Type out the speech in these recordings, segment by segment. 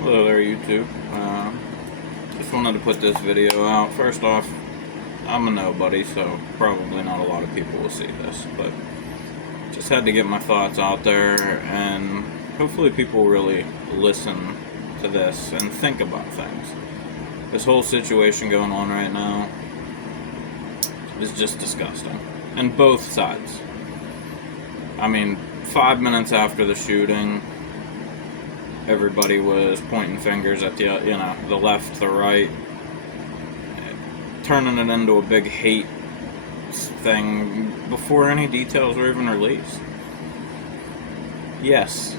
Hello there, YouTube. Just wanted to put this video out. First off, I'm a nobody, so probably not a lot of people will see this, but just had to get my thoughts out there, and hopefully people really listen to this and think about things. This whole situation going on right now is just disgusting. And both sides. I mean, 5 minutes after the shooting, everybody was pointing fingers at the left, the right, turning it into a big hate thing before any details were even released. Yes,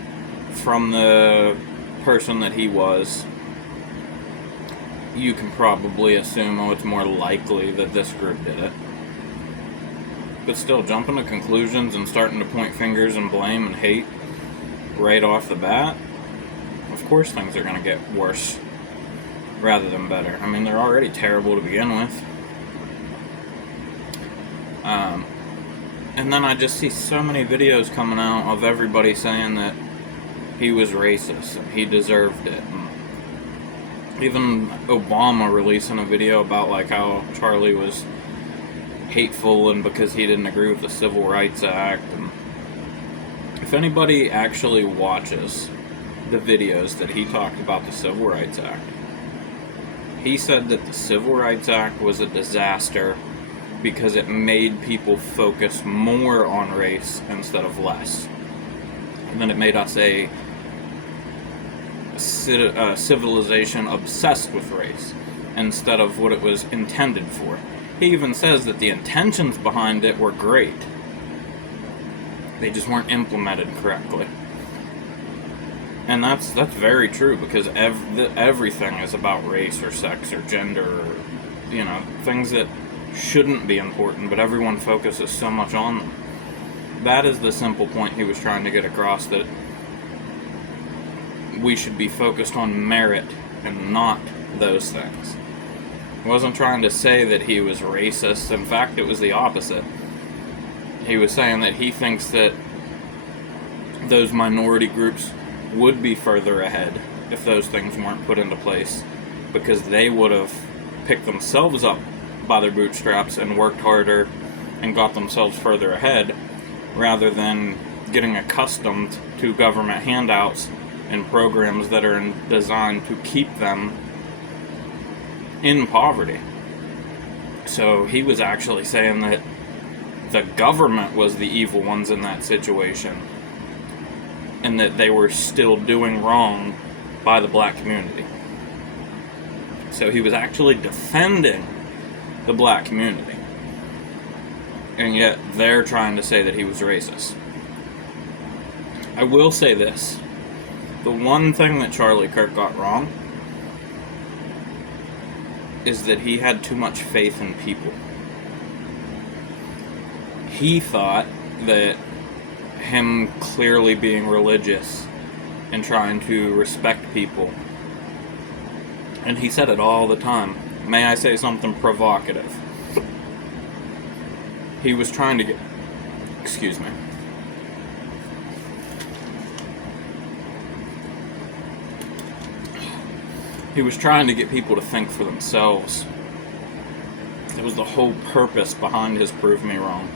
from the person that he was, you can probably assume, it's more likely that this group did it. But still, jumping to conclusions and starting to point fingers and blame and hate right off the bat, of course things are going to get worse rather than better. I mean, they're already terrible to begin with. And then I just see so many videos coming out of everybody saying that he was racist and he deserved it. And even Obama releasing a video about like how Charlie was hateful and because he didn't agree with the Civil Rights Act. And if anybody actually watches the videos that he talked about the Civil Rights Act, he said that the Civil Rights Act was a disaster because it made people focus more on race instead of less. And then it made us a civilization obsessed with race instead of what it was intended for. He even says that the intentions behind it were great. They just weren't implemented correctly. And that's very true, because everything is about race or sex or gender, or, things that shouldn't be important, but everyone focuses so much on them. That is the simple point he was trying to get across, that we should be focused on merit and not those things. He wasn't trying to say that he was racist. In fact, it was the opposite. He was saying that he thinks that those minority groups would be further ahead if those things weren't put into place, because they would have picked themselves up by their bootstraps and worked harder and got themselves further ahead, rather than getting accustomed to government handouts and programs that are designed to keep them in poverty. So he was actually saying that the government was the evil ones in that situation, and that they were still doing wrong by the black community. So he was actually defending the black community, and yet they're trying to say that he was racist. I will say this: the one thing that Charlie Kirk got wrong is that he had too much faith in people. He thought that him clearly being religious and trying to respect people, and he said it all the time, may I say something provocative? He was trying to get, excuse me, he was trying to get people to think for themselves. It was the whole purpose behind his Prove Me Wrong.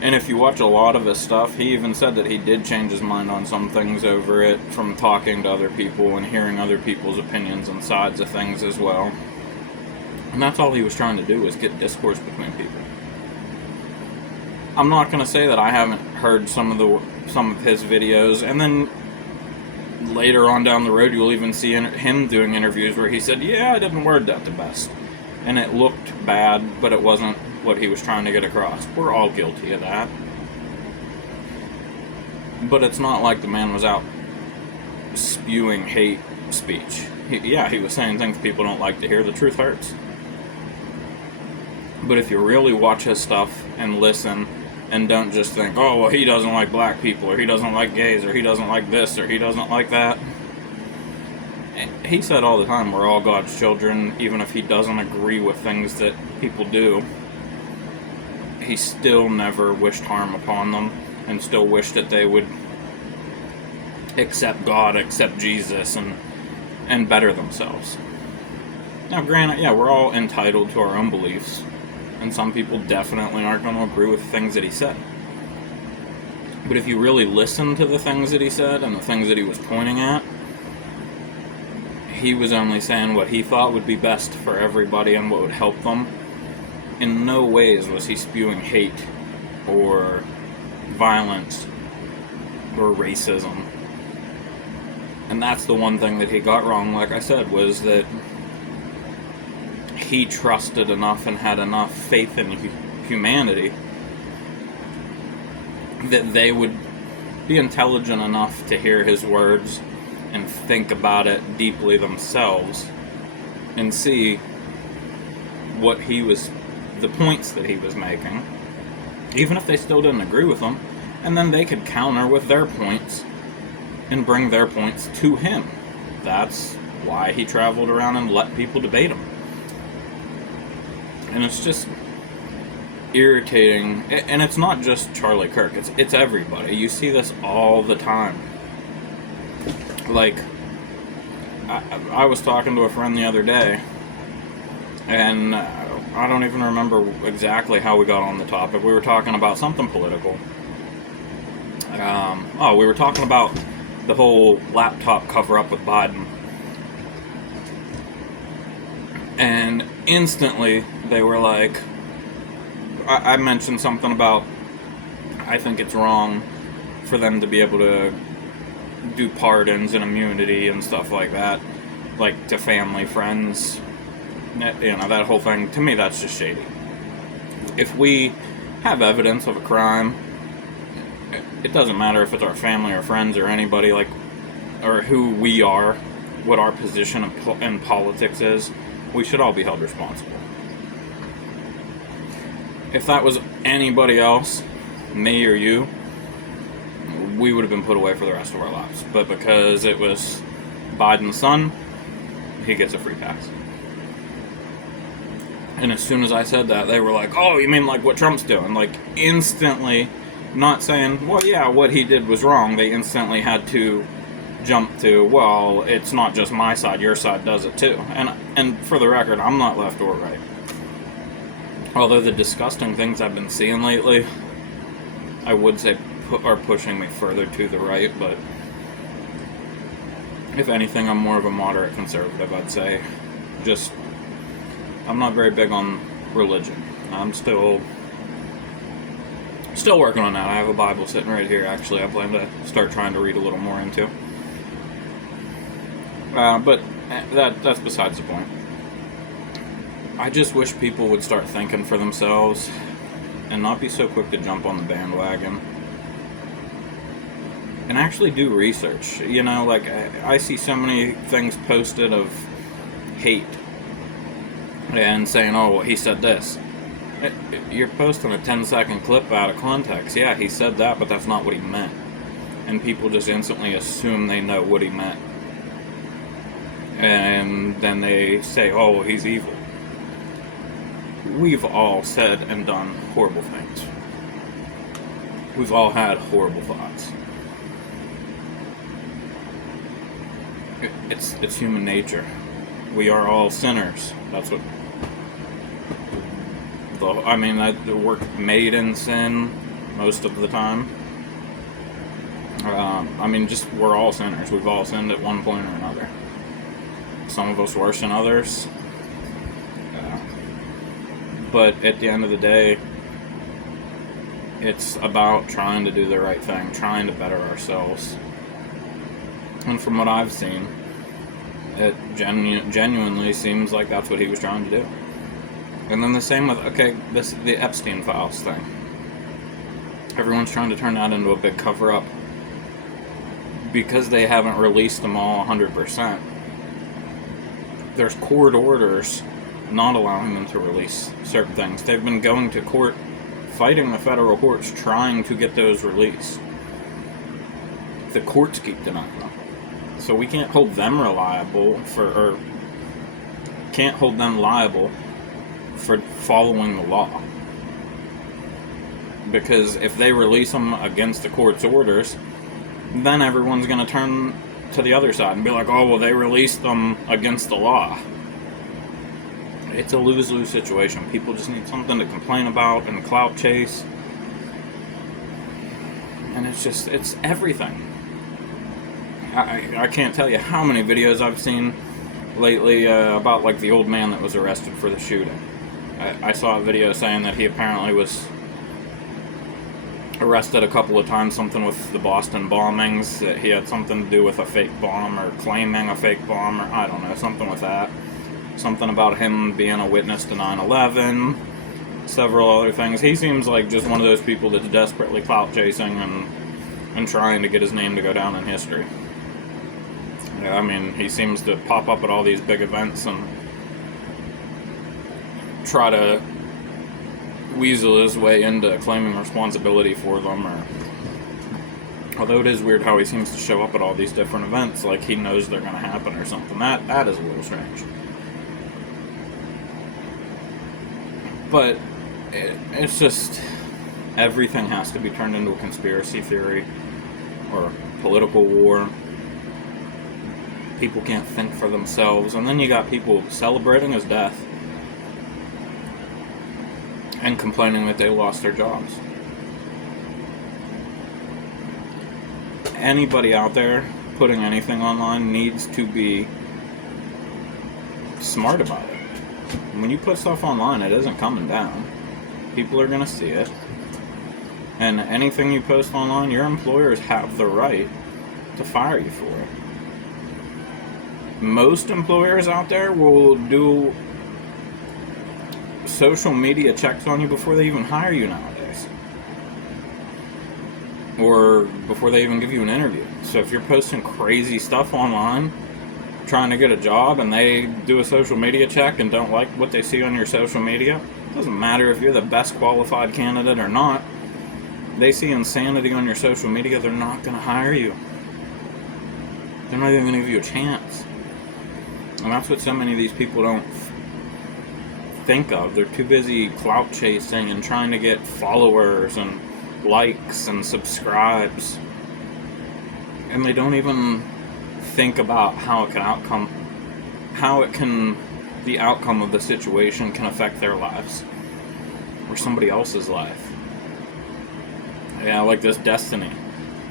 And if you watch a lot of his stuff, he even said that he did change his mind on some things over it, from talking to other people and hearing other people's opinions and sides of things as well. And that's all he was trying to do, was get discourse between people. I'm not going to say that I haven't heard some of his videos, and then later on down the road you'll even see him doing interviews where he said, yeah, I didn't word that the best. And it looked bad, but it wasn't what he was trying to get across. We're all guilty of that. But it's not like the man was out spewing hate speech. He was saying things people don't like to hear. The truth hurts. But if you really watch his stuff and listen, and don't just think, oh, well, he doesn't like black people, or he doesn't like gays, or he doesn't like this, or he doesn't like that. He said all the time, we're all God's children. Even if he doesn't agree with things that people do, he still never wished harm upon them, and still wished that they would accept God, accept Jesus, and better themselves. Now, granted, yeah, we're all entitled to our own beliefs, and some people definitely aren't going to agree with things that he said. But if you really listen to the things that he said and the things that he was pointing at, he was only saying what he thought would be best for everybody and what would help them. In no ways was he spewing hate or violence or racism. And that's the one thing that he got wrong, like I said, was that he trusted enough and had enough faith in humanity that they would be intelligent enough to hear his words and think about it deeply themselves and see what the points that he was making, even if they still didn't agree with them, and then they could counter with their points and bring their points to him. That's why he traveled around and let people debate him. And it's just irritating, and it's not just Charlie Kirk, it's everybody. You see this all the time. Like, I was talking to a friend the other day, and I don't even remember exactly how we got on the topic. We were talking about something political. We were talking about the whole laptop cover-up with Biden. And instantly, they were like, I mentioned something about, I think it's wrong for them to be able to do pardons and immunity and stuff like that, like to family, friends, that whole thing. To me, that's just shady. If we have evidence of a crime, it doesn't matter if it's our family or friends or anybody, or who we are, what our position in politics is, we should all be held responsible. If that was anybody else, me or you, we would have been put away for the rest of our lives. But because it was Biden's son, he gets a free pass. And as soon as I said that, they were like, oh, you mean like what Trump's doing? Like, instantly, not saying, well, yeah, what he did was wrong. They instantly had to jump to, well, it's not just my side, your side does it too. And for the record, I'm not left or right. Although the disgusting things I've been seeing lately, I would say are pushing me further to the right, but if anything, I'm more of a moderate conservative, I'd say. I'm not very big on religion. I'm still working on that. I have a Bible sitting right here, actually. I plan to start trying to read a little more into. But that's besides the point. I just wish people would start thinking for themselves and not be so quick to jump on the bandwagon and actually do research. Like, I see so many things posted of hate and saying, oh, well, he said this. You're posting a 10-second clip out of context. Yeah, he said that, but that's not what he meant. And people just instantly assume they know what he meant. And then they say, oh, well, he's evil. We've all said and done horrible things. We've all had horrible thoughts. It's human nature. We are all sinners. That's what... we're made in sin most of the time. We're all sinners. We've all sinned at one point or another. Some of us worse than others. But at the end of the day, it's about trying to do the right thing, trying to better ourselves. And from what I've seen, it genuinely seems like that's what he was trying to do. And then the same with, the Epstein files thing. Everyone's trying to turn that into a big cover-up because they haven't released them all 100%. There's court orders not allowing them to release certain things. They've been going to court, fighting the federal courts, trying to get those released. The courts keep denying them. So we can't hold them liable for following the law. Because if they release them against the court's orders, then everyone's going to turn to the other side and be like, oh, well, they released them against the law. It's a lose-lose situation. People just need something to complain about and clout chase. And it's everything. I can't tell you how many videos I've seen lately about, like, the old man that was arrested for the shooting. I saw a video saying that he apparently was arrested a couple of times, something with the Boston bombings, that he had something to do with a fake bomb, or claiming a fake bomb, or I don't know, something with that. Something about him being a witness to 9/11, several other things. He seems like just one of those people that's desperately clout chasing and trying to get his name to go down in history. I mean, he seems to pop up at all these big events and try to weasel his way into claiming responsibility for them. Or, although it is weird how he seems to show up at all these different events like he knows they're going to happen or something. That is a little strange. But it's just, everything has to be turned into a conspiracy theory or political war. People can't think for themselves, and then you got people celebrating his death and complaining that they lost their jobs. Anybody out there putting anything online needs to be smart about it. When you put stuff online, it isn't coming down. People are going to see it. And anything you post online, your employers have the right to fire you for it. Most employers out there will do social media checks on you before they even hire you nowadays. Or before they even give you an interview. So if you're posting crazy stuff online, trying to get a job, and they do a social media check and don't like what they see on your social media, it doesn't matter if you're the best qualified candidate or not. They see insanity on your social media, they're not going to hire you. They're not even going to give you a chance. And that's what so many of these people don't think of. They're too busy clout chasing and trying to get followers and likes and subscribes. And they don't even think about how the outcome of the situation can affect their lives or somebody else's life. Yeah, like this Destiny.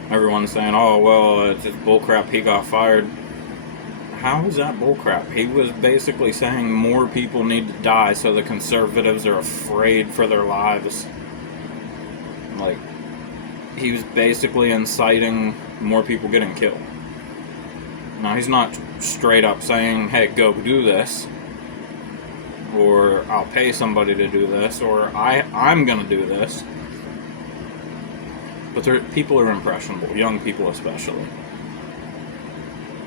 Everyone's saying, oh, well, it's just bullcrap, he got fired. How is that bullcrap? He was basically saying more people need to die, so the conservatives are afraid for their lives. Like, he was basically inciting more people getting killed. Now, he's not straight up saying, hey, go do this, or I'll pay somebody to do this, or I'm going to do this. But people are impressionable, young people especially.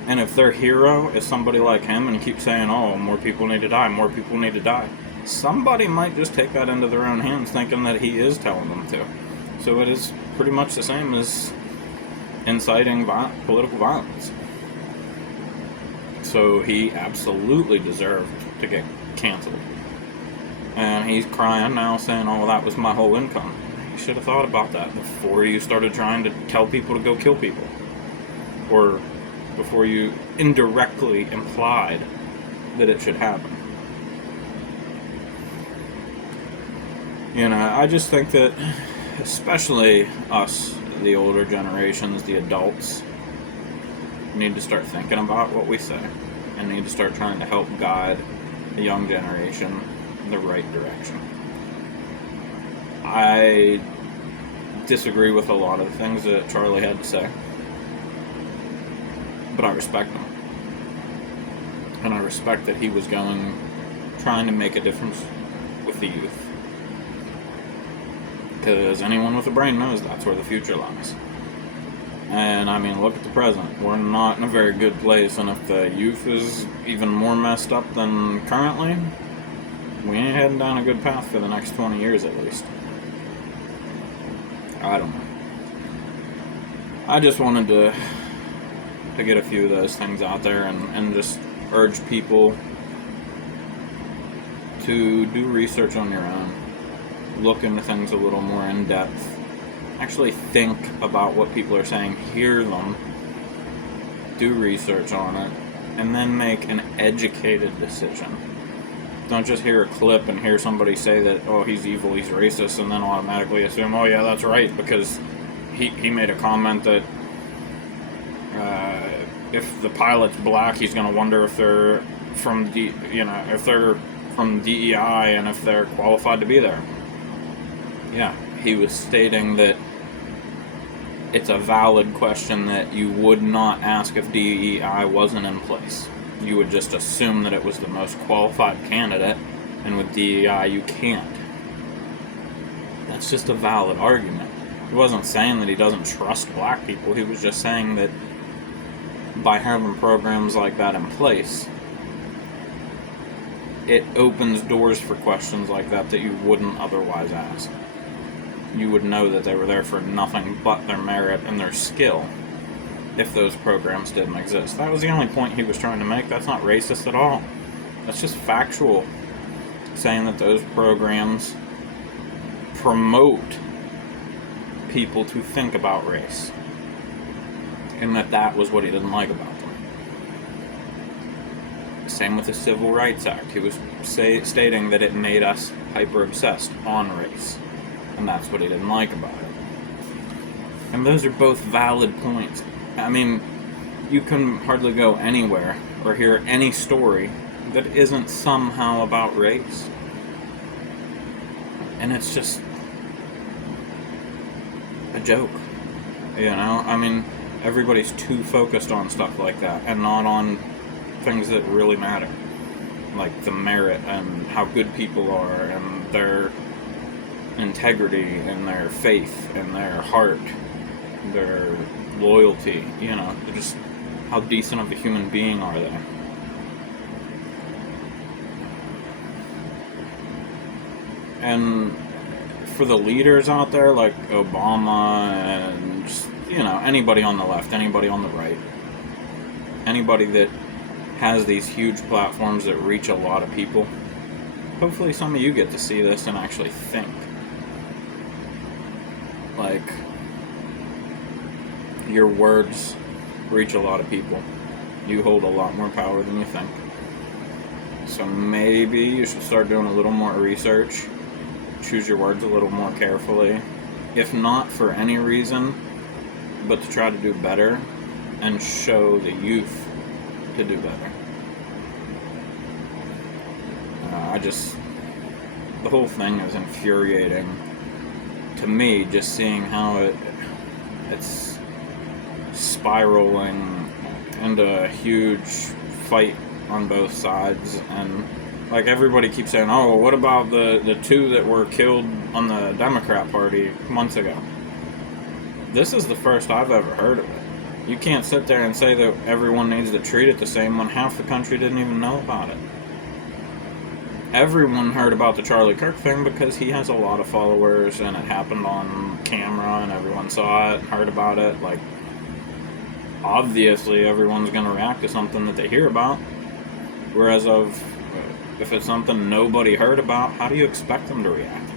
And if their hero is somebody like him and keeps saying, oh, more people need to die, more people need to die, somebody might just take that into their own hands thinking that he is telling them to. So it is pretty much the same as inciting political violence. So he absolutely deserved to get canceled. And he's crying now saying, oh, that was my whole income. You should have thought about that before you started trying to tell people to go kill people. Or before you indirectly implied that it should happen. You know, I just think that, especially us, the older generations, the adults, need to start thinking about what we say and need to start trying to help guide the young generation in the right direction. I disagree with a lot of the things that Charlie had to say, but I respect him. And I respect that he was trying to make a difference with the youth. Because anyone with a brain knows that's where the future lies. And I mean, look at the present. We're not in a very good place, and if the youth is even more messed up than currently, we ain't heading down a good path for the next 20 years at least. I don't know. I just wanted to get a few of those things out there and just urge people to do research on your own. Look into things a little more in depth Actually think about what people are saying, hear them, do research on it, and then make an educated decision. Don't just hear a clip and hear somebody say that, oh, he's evil, he's racist, and then automatically assume, oh yeah, that's right, because he made a comment that if the pilot's black, he's going to wonder if they're from if they're from DEI and if they're qualified to be there. Yeah, he was stating that it's a valid question that you would not ask if DEI wasn't in place. You would just assume that it was the most qualified candidate, and with DEI you can't. That's just a valid argument. He wasn't saying that he doesn't trust black people, he was just saying that by having programs like that in place, it opens doors for questions like that that you wouldn't otherwise ask. You would know that they were there for nothing but their merit and their skill if those programs didn't exist. That was the only point he was trying to make. That's not racist at all. That's just factual, saying that those programs promote people to think about race, and that was what he didn't like about them. Same with the Civil Rights Act. He was stating that it made us hyper-obsessed on race, and that's what he didn't like about it. And those are both valid points. I mean, you can hardly go anywhere or hear any story that isn't somehow about race. And it's just a joke, you know? I mean, everybody's too focused on stuff like that and not on things that really matter, like the merit and how good people are and their integrity and their faith and their heart, their loyalty, you know, just how decent of a human being are they. And for the leaders out there like Obama and just, you know, anybody on the left, anybody on the right, anybody that has these huge platforms that reach a lot of people, hopefully some of you get to see this and actually think. Like, your words reach a lot of people. You hold a lot more power than you think. So maybe you should start doing a little more research. Choose your words a little more carefully. If not for any reason, but to try to do better and show the youth to do better. The whole thing is infuriating to me, just seeing how it's spiraling into a huge fight on both sides. And like, everybody keeps saying, oh, well, what about the two that were killed on the Democrat Party months ago? This is the first I've ever heard of it. You can't sit there and say that everyone needs to treat it the same when half the country didn't even know about it. Everyone heard about the Charlie Kirk thing because he has a lot of followers and it happened on camera and everyone saw it and heard about it. Like, obviously everyone's going to react to something that they hear about. Whereas if it's something nobody heard about, how do you expect them to react?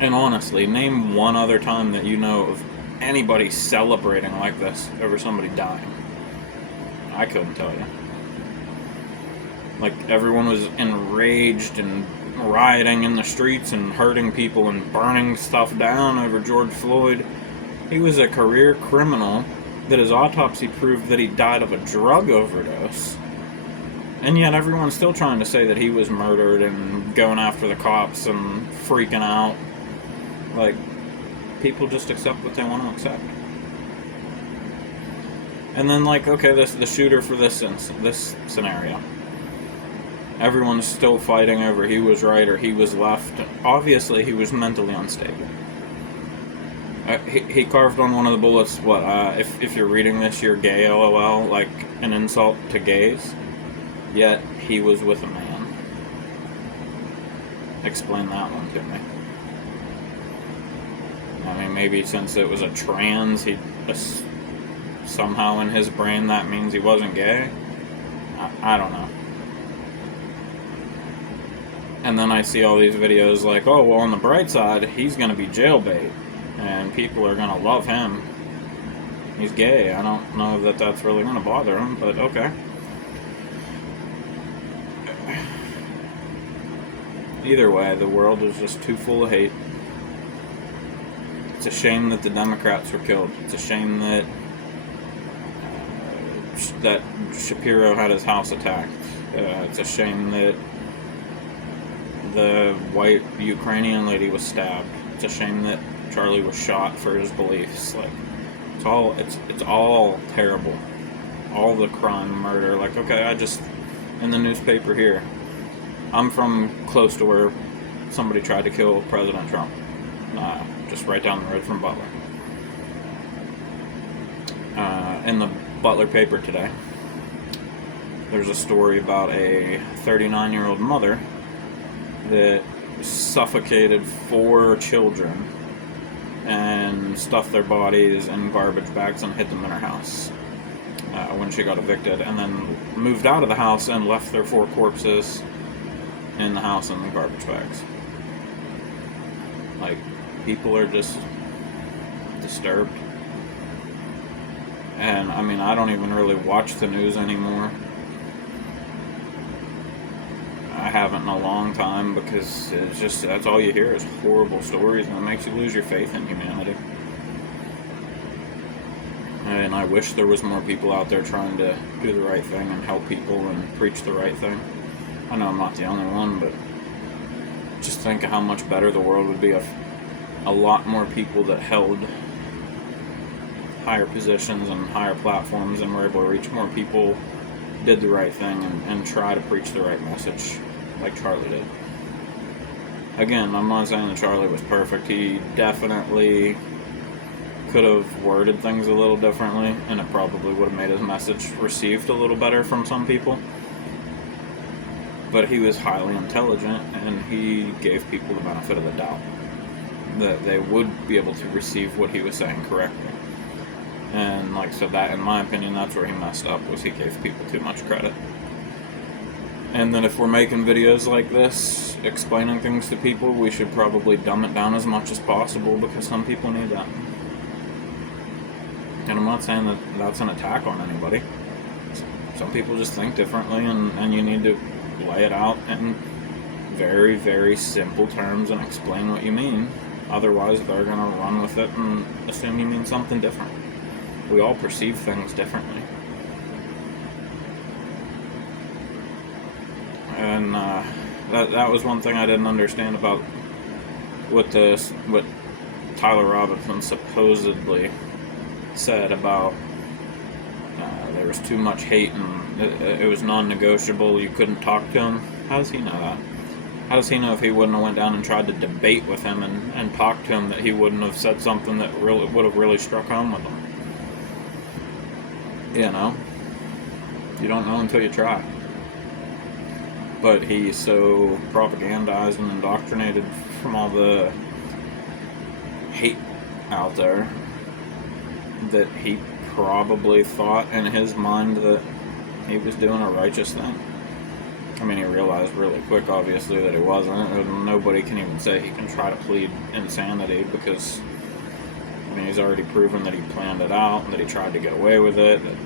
And honestly, name one other time that you know of anybody celebrating like this over somebody dying. I couldn't tell you. Like, everyone was enraged and rioting in the streets and hurting people and burning stuff down over George Floyd. He was a career criminal that his autopsy proved that he died of a drug overdose. And yet everyone's still trying to say that he was murdered and going after the cops and freaking out. Like, people just accept what they want to accept. And then, like, okay, the shooter for this scenario. Everyone's still fighting over he was right or he was left. Obviously, he was mentally unstable. He carved on one of the bullets, if you're reading this, you're gay, LOL, like an insult to gays. Yet, he was with a man. Explain that one to me. I mean, maybe since it was a trans, somehow in his brain that means he wasn't gay? I don't know. And then I see all these videos like, oh, well, on the bright side, he's going to be jailbait, and people are going to love him. He's gay. I don't know that that's really going to bother him, but okay. Either way, the world is just too full of hate. It's a shame that the Democrats were killed. It's a shame that that Shapiro had his house attacked. It's a shame that the white Ukrainian lady was stabbed. It's a shame that Charlie was shot for his beliefs. Like, it's all terrible. All the crime, murder. Like, okay, I just in the newspaper here. I'm from close to where somebody tried to kill President Trump. Just right down the road from Butler. In the Butler paper today, there's a story about a 39-year-old mother that suffocated 4 children and stuffed their bodies in garbage bags and hid them in her house when she got evicted, and then moved out of the house and left their 4 corpses in the house in the garbage bags. Like, people are just disturbed. And I mean, I don't even really watch the news anymore. I haven't in a long time, because it's just, that's all you hear is horrible stories, and it makes you lose your faith in humanity. And I wish there was more people out there trying to do the right thing and help people and preach the right thing. I know I'm not the only one, but just think of how much better the world would be if a lot more people that held higher positions and higher platforms and were able to reach more people did the right thing and try to preach the right message like Charlie did. Again, I'm not saying that Charlie was perfect. He definitely could have worded things a little differently, and it probably would have made his message received a little better from some people. But he was highly intelligent, and he gave people the benefit of the doubt that they would be able to receive what he was saying correctly. And like I said, that, in my opinion, that's where he messed up, was he gave people too much credit. And then if we're making videos like this, explaining things to people, we should probably dumb it down as much as possible, because some people need that. And I'm not saying that that's an attack on anybody. Some people just think differently, and you need to lay it out in very, very simple terms and explain what you mean. Otherwise, they're going to run with it and assume you mean something different. We all perceive things differently. And that was one thing I didn't understand about what Tyler Robinson supposedly said about there was too much hate and it was non-negotiable, you couldn't talk to him. How does he know that? How does he know if he wouldn't have went down and tried to debate with him and talk to him, that he wouldn't have said something that really would have really struck home with him? You know? You don't know until you try. But he's so propagandized and indoctrinated from all the hate out there that he probably thought in his mind that he was doing a righteous thing. I mean, he realized really quick, obviously, that he wasn't. Nobody can even say he can try to plead insanity, because, I mean, he's already proven that he planned it out and that he tried to get away with it, that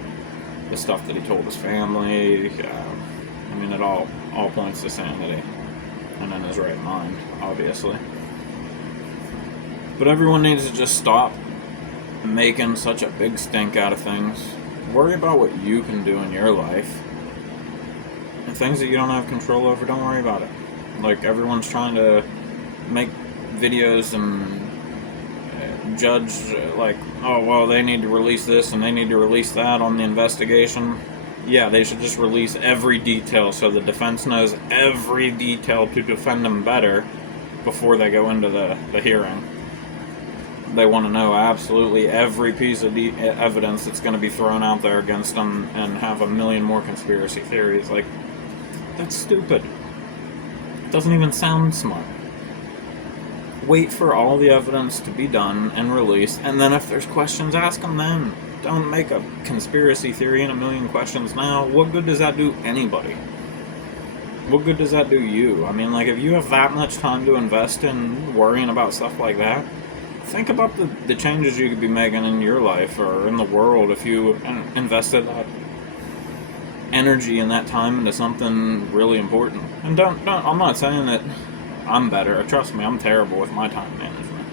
the stuff that he told his family, I mean, it all points to sanity and in his right mind, obviously. But everyone needs to just stop making such a big stink out of things. Worry about what you can do in your life. And things that you don't have control over, don't worry about it. Like, everyone's trying to make videos and judge, like, oh, well, they need to release this and they need to release that on the investigation. Yeah, they should just release every detail so the defense knows every detail to defend them better before they go into the hearing. They want to know absolutely every piece of evidence that's going to be thrown out there against them and have a million more conspiracy theories. Like, that's stupid. It doesn't even sound smart. Wait for all the evidence to be done and released, and then if there's questions, ask them then. Don't make a conspiracy theory and a million questions now. What good does that do anybody? what good does that do you? I mean, like, if you have that much time to invest in worrying about stuff like that, think about the changes you could be making in your life or in the world if you invested that energy and that time into something really important. And I'm not saying that I'm better. Trust me, I'm terrible with my time management.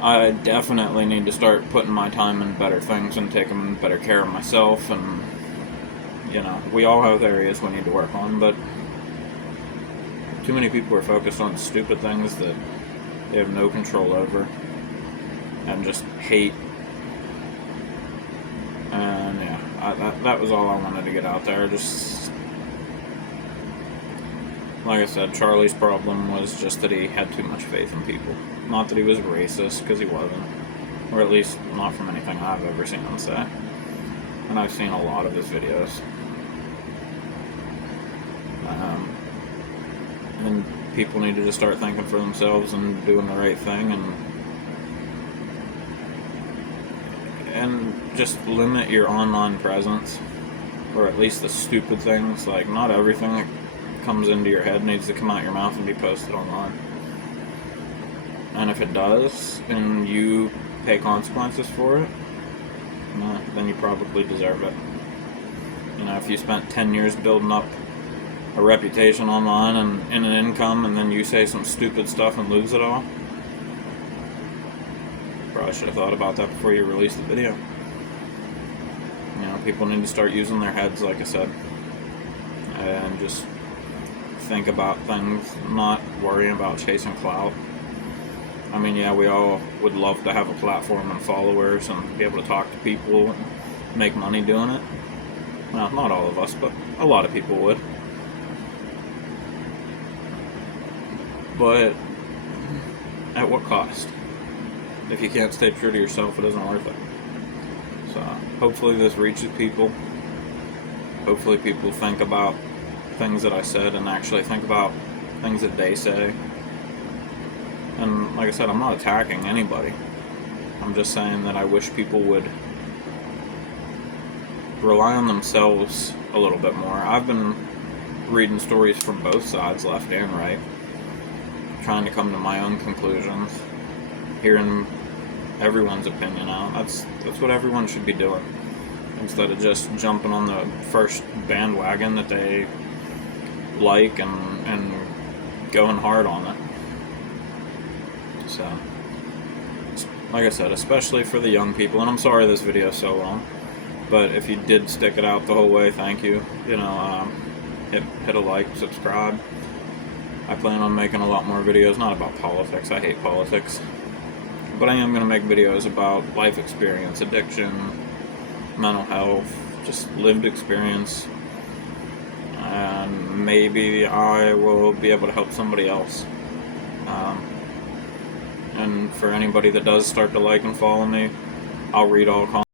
I definitely need to start putting my time in better things and taking better care of myself, and we all have areas we need to work on, but too many people are focused on stupid things that they have no control over and just hate. And yeah, that was all I wanted to get out there. Just like I said, Charlie's problem was just that he had too much faith in people. Not that he was racist, because he wasn't. Or at least not from anything I've ever seen him say. And I've seen a lot of his videos. And people need to just start thinking for themselves and doing the right thing, and just limit your online presence, or at least the stupid things. Like, not everything that comes into your head needs to come out your mouth and be posted online. And if it does, and you pay consequences for it, then you probably deserve it. If you spent 10 years building up a reputation online and an income, and then you say some stupid stuff and lose it all, probably should have thought about that before you released the video. People need to start using their heads, like I said, and just think about things, not worrying about chasing clout. I mean, yeah, we all would love to have a platform and followers and be able to talk to people and make money doing it. Well, not all of us, but a lot of people would. But at what cost? If you can't stay true to yourself, it isn't worth it. So hopefully this reaches people. Hopefully people think about things that I said and actually think about things that they say. And like I said, I'm not attacking anybody. I'm just saying that I wish people would rely on themselves a little bit more. I've been reading stories from both sides, left and right, trying to come to my own conclusions, hearing everyone's opinion out. That's what everyone should be doing, instead of just jumping on the first bandwagon that they like and going hard on it. So, like I said, especially for the young people, and I'm sorry this video is so long, but if you did stick it out the whole way, thank you. Hit a like, subscribe. I plan on making a lot more videos, not about politics. I hate politics. But I am going to make videos about life experience, addiction, mental health, just lived experience. And maybe I will be able to help somebody else. And for anybody that does start to like and follow me, I'll read all comments.